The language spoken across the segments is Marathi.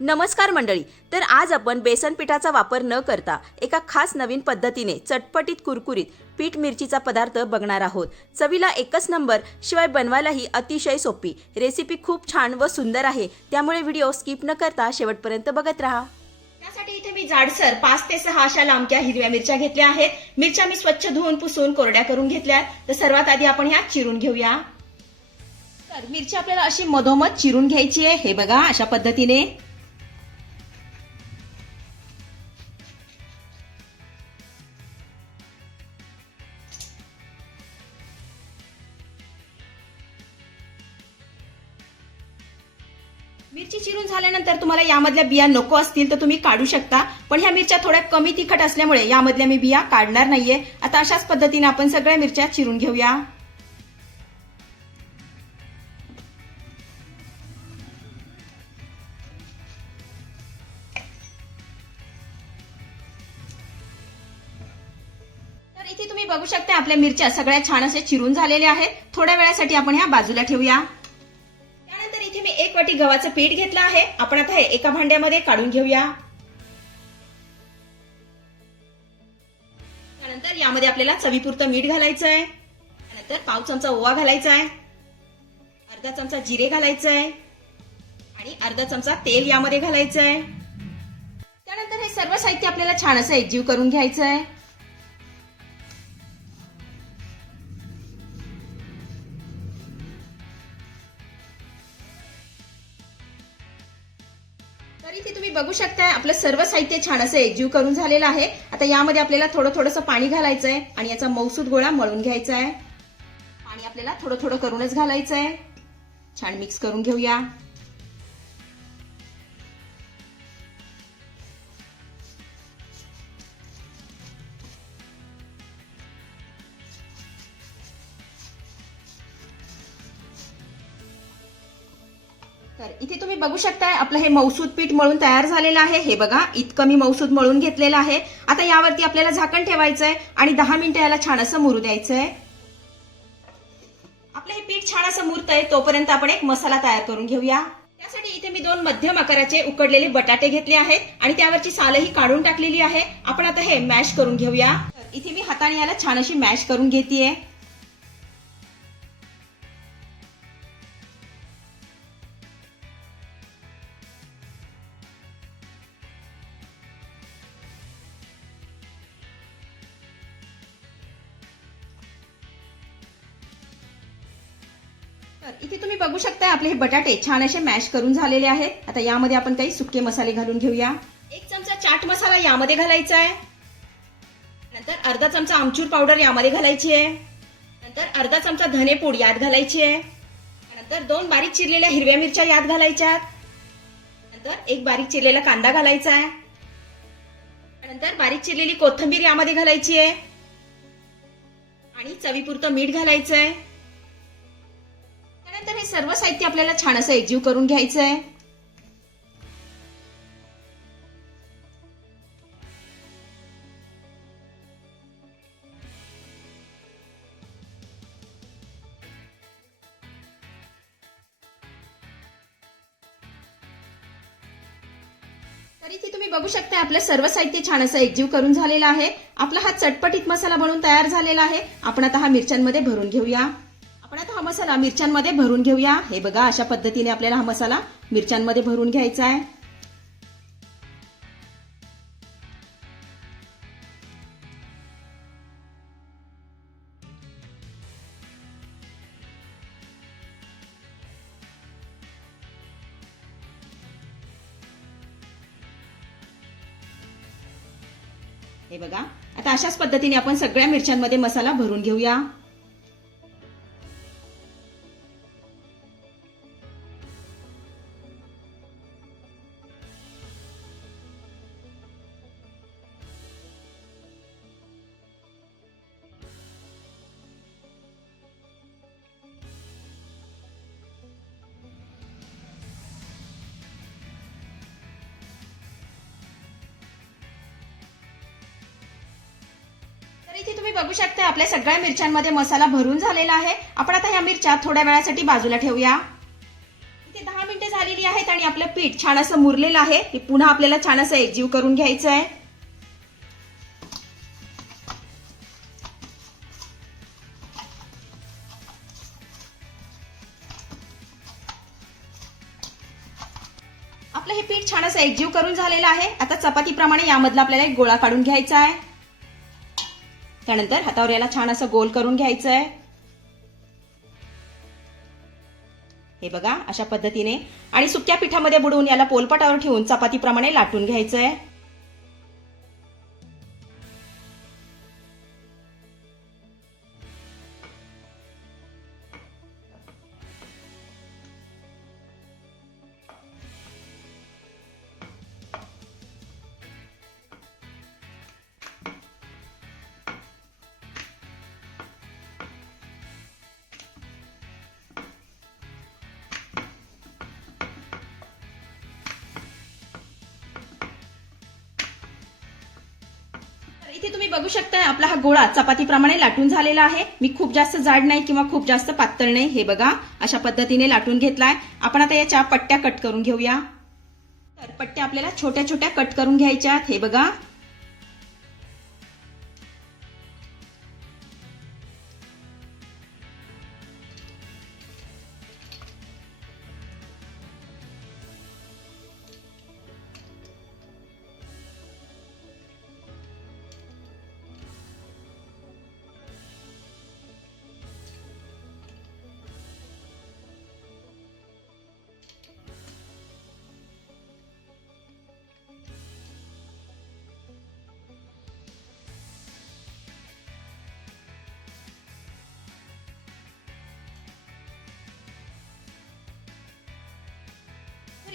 नमस्कार मंडळी तर आज आपण बेसन पिठाचा वापर न करता एका खास नवीन पद्धतीने चटपटीत कुरकुरीत पीठ मिरचीचा पदार्थ बघणार आहोत. चवीला एकच नंबर शिवाय बनवायलाही अतिशय सोपी. रेसिपी खूप छान व सुंदर आहे. त्यामुळे व्हिडिओ स्किप न करता शेवटपर्यंत बघत राहा. त्यासाठी इथे मी जाडसर पाच ते सहा अशा लांबक्या हिरव्या मिरच्या घेतल्या आहेत. मिरच्या मी स्वच्छ धुवून पुसून कोरड्या करून घेतल्या तर सर्वात आधी आपण ह्या चिरून घेऊया. तर मिरची आपल्याला अशी मधोमध चिरून घ्यायची आहे. हे बघा अशा पद्धतीने. झाल्यानंतर तुम्हाला यामधल्या बिया नको असतील तर तुम्ही काढू शकता. पण ह्या मिरच्या थोड्या कमी तिखट असल्यामुळे यामधल्या मी बिया काढणार नाहीये. आता अशाच पद्धतीने आपण सगळ्या मिरच्या चिरून घेऊया. तर इथे तुम्ही बघू शकता आपल्या मिरच्या सगळ्या छान असे चिरून झालेल्या आहेत. थोड्या वेळासाठी आपण ह्या बाजूला ठेवूया. एक वाटी गव्हाचं पीठ घेतलं आहे. आपण आता हे एका भांड्यामध्ये काढून घेऊया. त्यानंतर यामध्ये आपल्याला चवीपुरतं मीठ घालायचं आहे त्यानंतर पाव चमचा ओवा घालायचा आहे अर्धा चमचा जिरे घालायचं आहे आणि अर्धा चमचा तेल यामध्ये घालायचं आहे त्यानंतर हे सर्व साहित्य आपल्याला छान असं एकजीव करून घ्यायचं आहे तुम्ही बघू शकताय आपलं सर्व साहित्य छान असं एकजीव करून झालेलं आहे. आता यामध्ये आपल्याला थोडं थोडंसं पाणी घालायचं आहे आणि याचा मौसूद गोळा मळून घ्यायचा आहे पाणी आपल्याला थोडं थोडं करूनच घालायचं आहे छान मिक्स करून घेऊया. बघू शकताय आपलं हे मौसूद पीठ मळून तयार झालेलं आहे. हे बघा इतकं मी मौसूद मळून घेतलेलं आहे. आता यावरती आपल्याला झाकण ठेवायचं आहे आणि दहा मिनिटं याला छान असं मुरू द्यायचं आहे आपलं हे पीठ छान असं मुरत आहे तोपर्यंत आपण एक मसाला तयार करून घेऊया. त्यासाठी इथे मी दोन मध्यम आकाराचे उकडलेले बटाटे घेतले आहेत आणि त्यावरची सालही काढून टाकलेली आहे. आपण आता हे मॅश करून घेऊया. इथे मी हाताने याला छान अशी मॅश करून घेतेय. तर इथे तुम्ही बघू शकता आपले हे बटाटे छान असे मॅश करून झालेले आहेत. आता यामध्ये आपण काही सुके मसाले घालून घेऊया. एक चमचा चाट मसाला यामध्ये घालायचा आहे. नंतर अर्धा चमचा आमचूर पावडर यामध्ये घालायची आहे. नंतर अर्धा चमचा धनेपूड यात घालायची आहे. नंतर दोन बारीक चिरलेल्या हिरव्या मिरच्या यात घालायच्या नंतर एक बारीक चिरलेला कांदा घालायचा आहे. नंतर बारीक चिरलेली कोथिंबीर यामध्ये घालायची आहे. आणि चवीपुरतं मीठ घालायचं आहे. तर हे सर्व साहित्य आपल्याला छान असं एकजीव करून घ्यायचं आहे तरी इथे तुम्ही बघू शकता आपलं सर्व साहित्य छान असं एकजीव करून झालेलं आहे. आपला हा चटपटीत मसाला बनवून तयार झालेला आहे. आपण आता हा मिरच्यांमध्ये भरून घेऊया. आपण आता हा मसाला मिरच्यांमध्ये भरून घेऊया. हे बघा अशा पद्धतीने आपल्याला हा मसाला मिरच्यांमध्ये भरून घ्यायचा आहे. हे बघा आता अशाच पद्धतीने आपण सगळ्या मिरच्यांमध्ये मसाला भरून घेऊया. तुम्ही बघू शकता आपल्या सगळ्या मिरच्यांमध्ये मसाला भरून झालेला आहे. आपण आता ह्या मिरच्या थोड्या वेळासाठी बाजूला ठेवूया. इथे दहा मिनिटं झालेली आहेत आणि आपलं पीठ छान असं मुरलेलं आहे. हे पुन्हा आपल्याला छान असं एकजीव करून घ्यायचं आहे. आपलं हे पीठ छान असं एकजीव करून झालेलं आहे. आता चपातीप्रमाणे यामधला आपल्याला एक गोळा काढून घ्यायचा आहे. त्यानंतर हातावर याला छान असं गोल करून घ्यायचं आहे हे बघा अशा पद्धतीने. आणि सुक्या पिठामध्ये बुडवून याला पोलपाटावर ठेवून चपातीप्रमाणे लाटून घ्यायचं आहे इथे तुम्ही बघू शकताय आपला हा गोळा चपातीप्रमाणे लाटून झालेला आहे. मी खूप जास्त जाड नाही किंवा खूप जास्त पातळ नाही हे बघा. अशा पद्धतीने लाटून घेतलाय. आपण आता याच्या पट्ट्या कट करून घेऊया. तर पट्ट्या आपल्याला छोट्या छोट्या कट करून घ्यायच्यात हे बघा.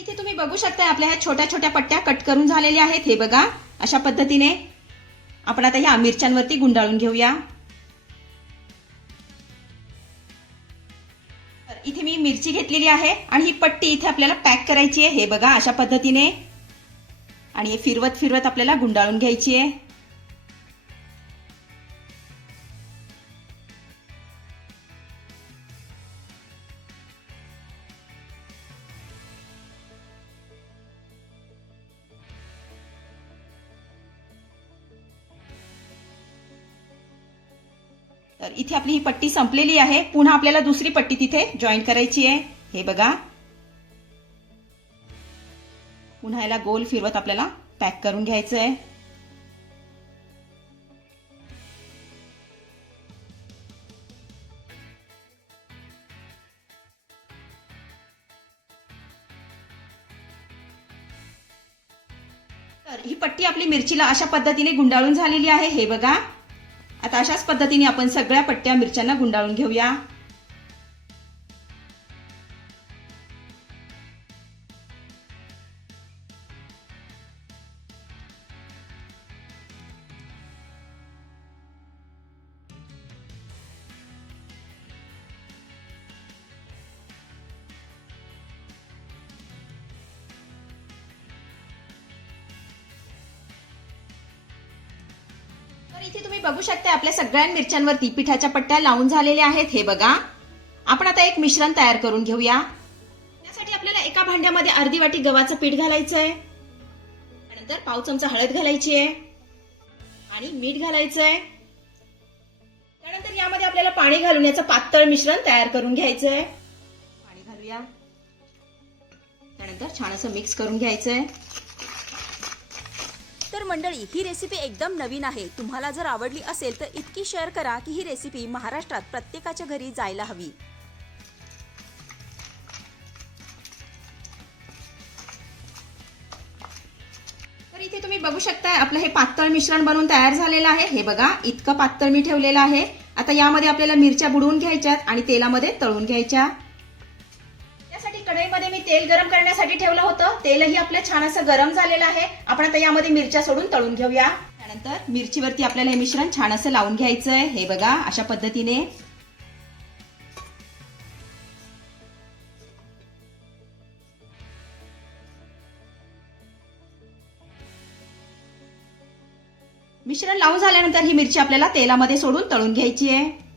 इथे तुम्ही बघू शकता आपल्या ह्या छोट्या छोट्या पट्ट्या कट करून झालेल्या आहेत हे बघा अशा पद्धतीने. आपण आता ह्या मिरच्यांवरती गुंडाळून घेऊया. इथे मी मिरची घेतलेली आहे आणि ही पट्टी इथे आपल्याला पॅक करायची आहे हे बघा अशा पद्धतीने. आणि हे फिरवत फिरवत आपल्याला गुंडाळून घ्यायची आहे. तर इथे आपली ही पट्टी संपलेली आहे. पुन्हा आपल्याला दुसरी पट्टी तिथे जॉईन करायची आहे. हे बघा. पुन्हा याला गोल फिरवत आपल्याला पॅक करून घ्यायचं आहे तर ही पट्टी आपली मिरचीला अशा पद्धतीने गुंडाळून झालेली आहे. हे बघा. आता अशाच पद्धतीने आपण सगळ्या पट्ट्या मिरच्यांना गुंडाळून घेऊया. तर इथे तुम्ही बघू शकता आपल्या सगळ्या मिरच्यांवरती पिठाच्या पट्ट्या लावून झालेल्या आहेत. हे बघा. आपण आता एक मिश्रण तयार करून घेऊया. त्यासाठी आपल्याला एका भांड्यामध्ये अर्धी वाटी गव्हाचं पीठ घालायचं आहे त्यानंतर पाव चमचा हळद घालायची आहे आणि मीठ घालायचं आहे त्यानंतर यामध्ये आपल्याला पाणी घालून याचं पातळ मिश्रण तयार करून घ्यायचं आहे पाणी घालूया. त्यानंतर छान असं मिक्स करून घ्यायचं आहे तर मंडळी ही रेसिपी एकदम नवीन आहे. तुम्हाला जर आवडली असेल तर इतकी शेअर करा की ही रेसिपी महाराष्ट्रात प्रत्येकाच्या घरी जायला हवी. तर इथे तुम्ही बघू शकताय आपलं हे पातळ मिश्रण बनवून तयार झालेलं आहे. हे बघा इतकं पातळ मी ठेवलेलं आहे. आता यामध्ये आपल्याला मिरच्या बुडवून घ्यायच्यात आणि तेलामध्ये तळून घ्यायच्या. तेल गरम करण्यासाठी ठेवलं होतं. तेलही आपलं छान असं गरम झालेलं आहे. आपण आता यामध्ये मिरच्या सोडून तळून घेऊया. त्यानंतर मिरचीवरती आपल्याला हे मिश्रण छान असं लावून घ्यायचं आहे हे बघा अशा पद्धतीने. मिश्रण लावून झाल्यानंतर ही मिरची आपल्याला तेलामध्ये सोडून तळून घ्यायची आहे.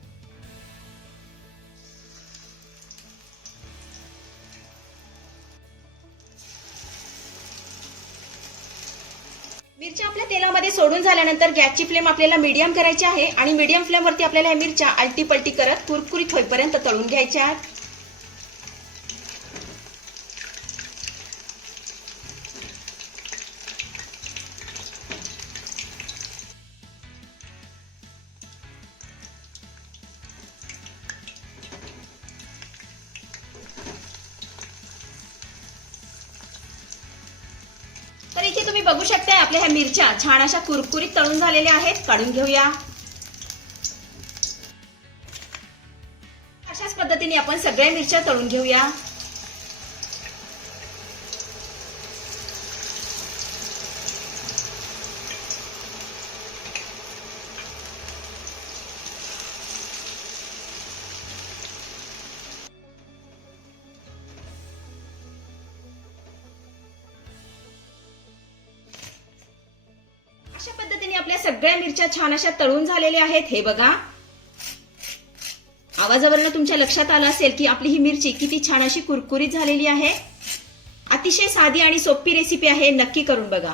मिरच्या आपल्या तेलामध्ये सोडून झाल्यानंतर गॅसची फ्लेम आपल्याला मीडियम करायची आहे आणि मीडियम फ्लेमवरती आपल्याला ह्या मिरच्या आलटी पलटी करत कुरकुरीत होईपर्यंत तळून घ्यायच्या आहेत. तुम्ही बघू शकताय आपल्या ह्या मिरच्या. छान अशा कुरकुरीत तळून झालेल्या आहेत. काढून घेऊया. अशाच पद्धतीने आपण सगळ्या मिरच्या तळून घेऊया. अशा पद्धतीने आपल्या सगळ्या मिरच्या छान अशा तळून झालेल्या आहेत. हे बघा. आवाजावरनं तुमच्या लक्षात आलं असेल की आपली ही मिरची किती छान अशी कुरकुरीत झालेली आहे. अतिशय साधी आणि सोपी रेसिपी आहे. नक्की करून बघा.